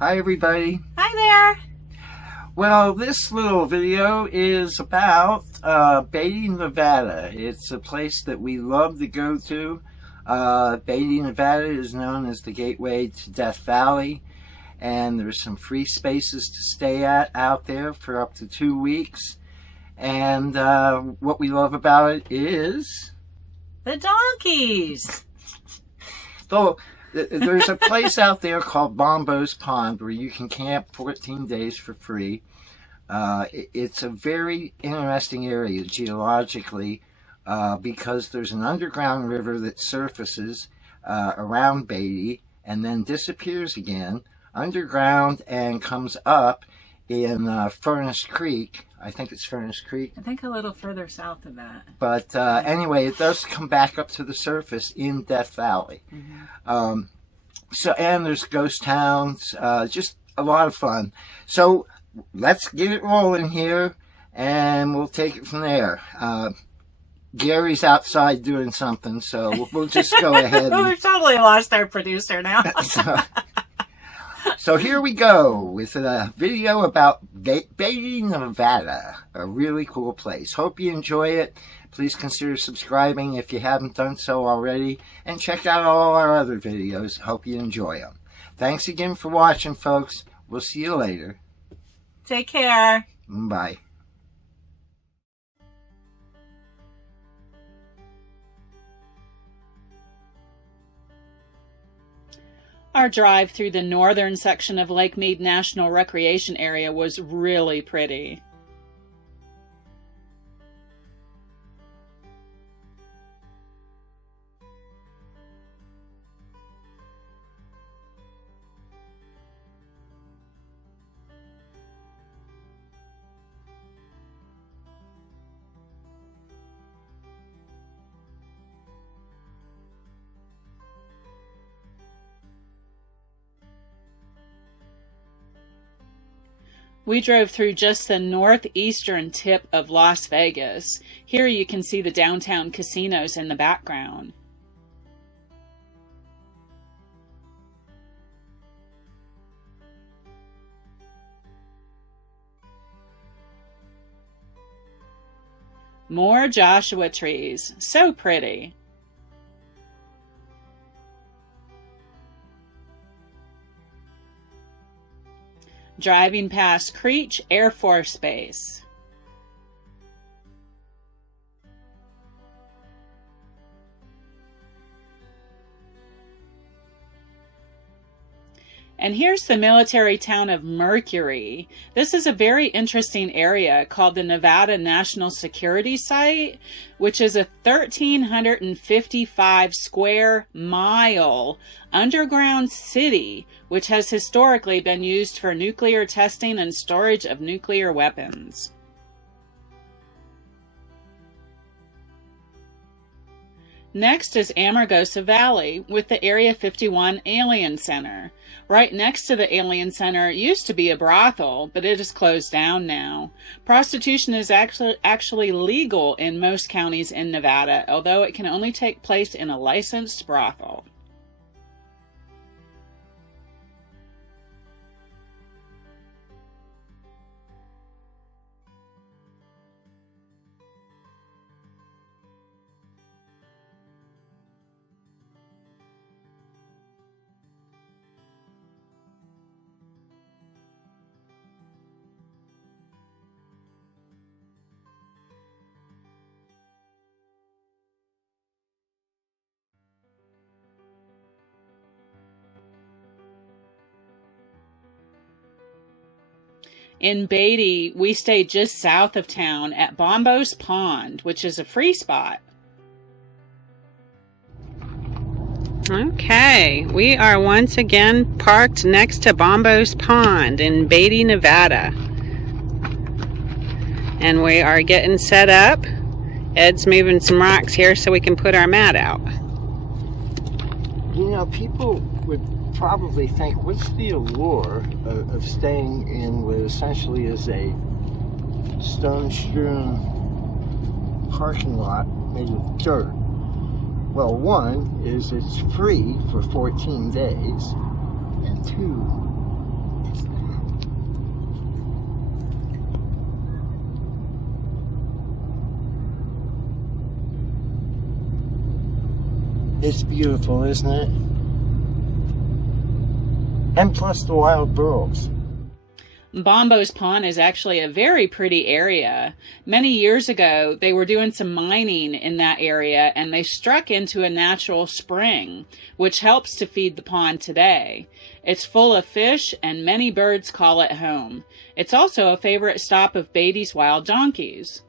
Hi everybody. Hi there. Well, this little video is about Beatty, Nevada. It's a place that we love to go to. Beatty, Nevada is known as the gateway to Death Valley, and there's some free spaces to stay at out there for up to 2 weeks. And what we love about it is The donkeys. though there's a place out there called Bombo's Pond where you can camp 14 days for free. It's a very interesting area geologically because there's an underground river that surfaces around Beatty and then disappears again underground and comes up in Furnace Creek. I think it's Furnace Creek. I think a little further south of that. But anyway, it does come back up to the surface in Death Valley. Mm-hmm. And there's ghost towns, just a lot of fun. So let's get it rolling here, and we'll take it from there. Gary's outside doing something, so we'll just go ahead. We've totally lost our producer now. So here we go with a video about Beatty, Nevada, a really cool place. Hope you enjoy it. Please consider subscribing if you haven't done so already, and check out all our other videos. Hope you enjoy them. Thanks again for watching, folks. We'll see you later. Take care. Bye. Our drive through the northern section of Lake Mead National Recreation Area was really pretty. We drove through just the northeastern tip of Las Vegas. Here you can see the downtown casinos in the background. More Joshua trees. So pretty. Driving past Creech Air Force Base. And here's the military town of Mercury. This is a very interesting area called the Nevada National Security Site, which is a 1,355 square mile underground city, which has historically been used for nuclear testing and storage of nuclear weapons. Next is Amargosa Valley with the Area 51 Alien Center. Right next to the Alien Center used to be a brothel, but it is closed down now. Prostitution is actually legal in most counties in Nevada, although it can only take place in a licensed brothel. In Beatty, we stayed just south of town at Bombo's Pond, which is a free spot. Okay, we are once again parked next to Bombo's Pond in Beatty, Nevada. And we are getting set up. Ed's moving some rocks here so we can put our mat out. You know, people would probably think, what's the allure of staying in what essentially is a stone-strewn parking lot made of dirt? Well, one is it's free for 14 days, and two, It's beautiful, isn't it? And plus the wild burros. Bombo's Pond is actually a very pretty area. Many years ago, they were doing some mining in that area and they struck into a natural spring, which helps to feed the pond today. It's full of fish and many birds call it home. It's also a favorite stop of Beatty's wild donkeys.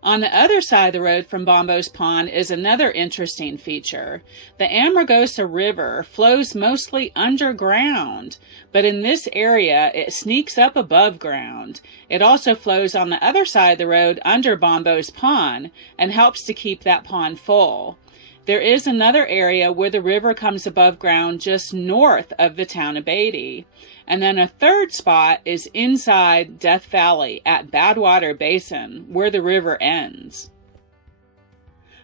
On the other side of the road from Bombo's Pond is another interesting feature. The Amargosa River flows mostly underground, but in this area it sneaks up above ground. It also flows on the other side of the road under Bombo's Pond and helps to keep that pond full. There is another area where the river comes above ground just north of the town of Beatty. And then a third spot is inside Death Valley at Badwater Basin, where the river ends.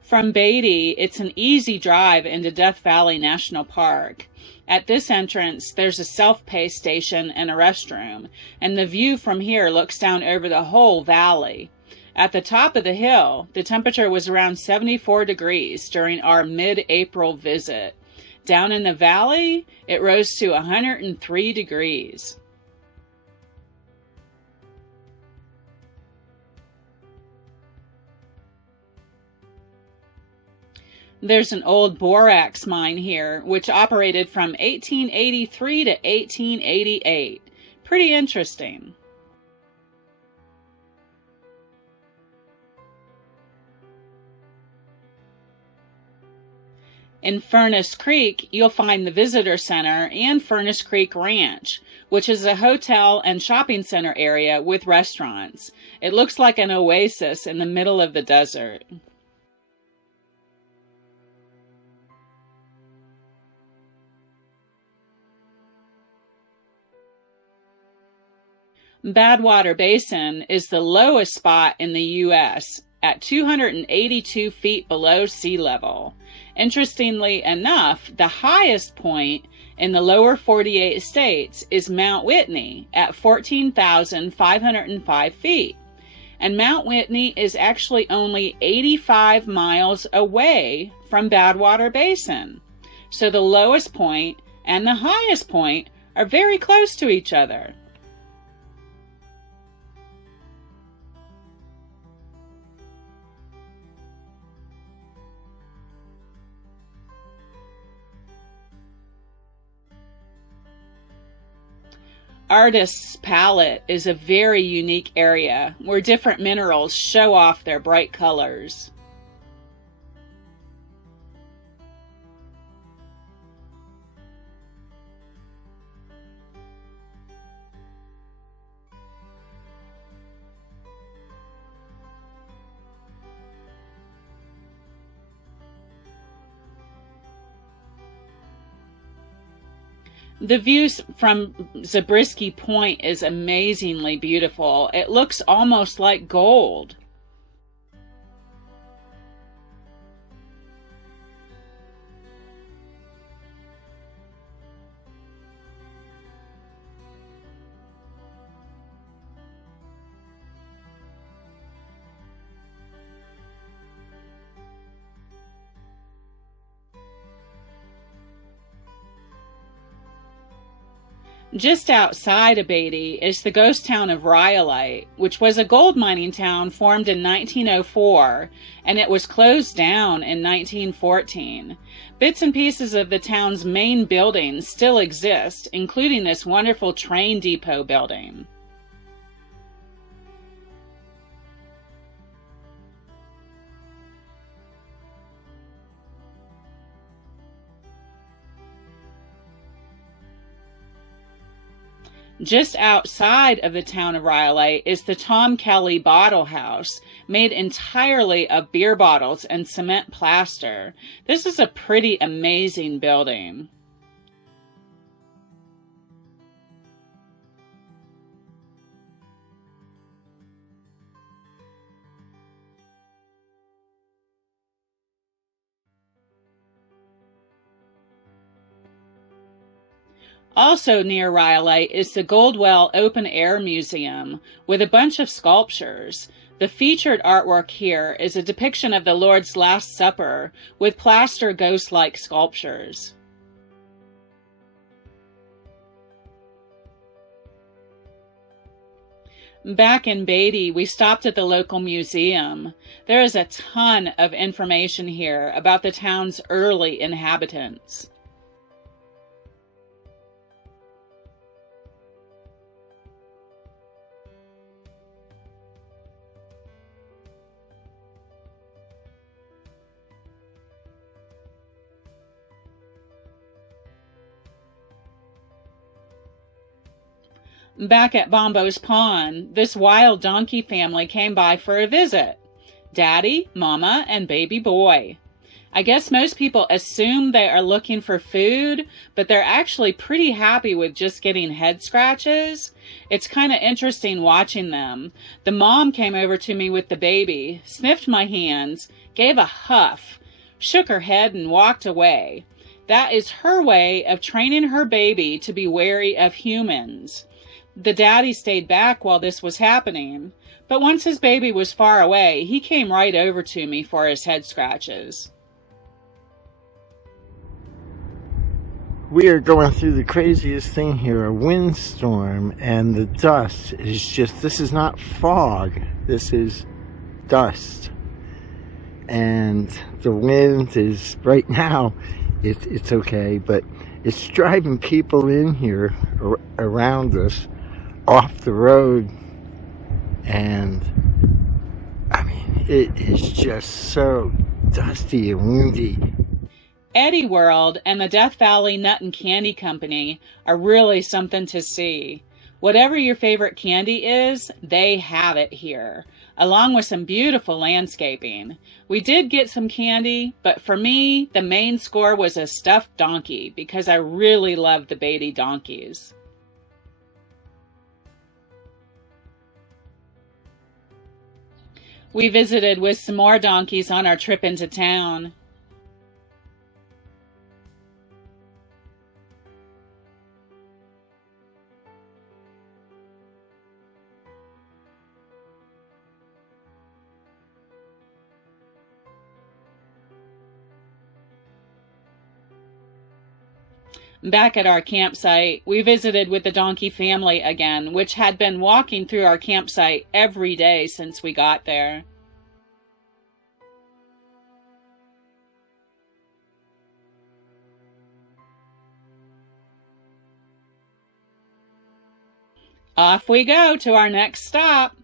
From Beatty, it's an easy drive into Death Valley National Park. At this entrance, there's a self-pay station and a restroom, and the view from here looks down over the whole valley. At the top of the hill, the temperature was around 74 degrees during our mid-April visit. Down in the valley, it rose to 103 degrees. There's an old borax mine here, which operated from 1883 to 1888. Pretty interesting. In Furnace Creek, you'll find the Visitor Center and Furnace Creek Ranch, which is a hotel and shopping center area with restaurants. It looks like an oasis in the middle of the desert. Badwater Basin is the lowest spot in the U.S. at 282 feet below sea level. Interestingly enough, the highest point in the lower 48 states is Mount Whitney at 14,505 feet. And Mount Whitney is actually only 85 miles away from Badwater Basin. So the lowest point and the highest point are very close to each other. Artist's Palette is a very unique area where different minerals show off their bright colors. The views from Zabriskie Point is amazingly beautiful. It looks almost like gold. Just outside of Beatty is the ghost town of Rhyolite, which was a gold mining town formed in 1904, and it was closed down in 1914. Bits and pieces of the town's main buildings still exist, including this wonderful train depot building. Just outside of the town of Rhyolite is the Tom Kelly Bottle House, made entirely of beer bottles and cement plaster. This is a pretty amazing building. Also near Rhyolite is the Goldwell Open Air Museum with a bunch of sculptures. The featured artwork here is a depiction of the Lord's Last Supper with plaster ghost-like sculptures. Back in Beatty, we stopped at the local museum. There is a ton of information here about the town's early inhabitants. Back at Bombo's pond, this wild donkey family came by for a visit. Daddy, Mama, and baby boy. I guess most people assume they are looking for food, but they're actually pretty happy with just getting head scratches. It's kind of interesting watching them. The mom came over to me with the baby, sniffed my hands, gave a huff, shook her head, and walked away. That is her way of training her baby to be wary of humans. The daddy stayed back while this was happening, but once his baby was far away, he came right over to me for his head scratches. We are going through the craziest thing here, a windstorm, and the dust is just, this is not fog, this is dust. And the wind is, right now, it's okay, but it's driving people in here around us off the road, and I mean, it is just so dusty and windy. Eddie World and the Death Valley Nut and Candy Company are really something to see. Whatever your favorite candy is, they have it here, along with some beautiful landscaping. We did get some candy, but for me, the main score was a stuffed donkey because I really love the Beatty donkeys. We visited with some more donkeys on our trip into town. Back at our campsite, we visited with the donkey family again, which had been walking through our campsite every day since we got there. Off we go to our next stop.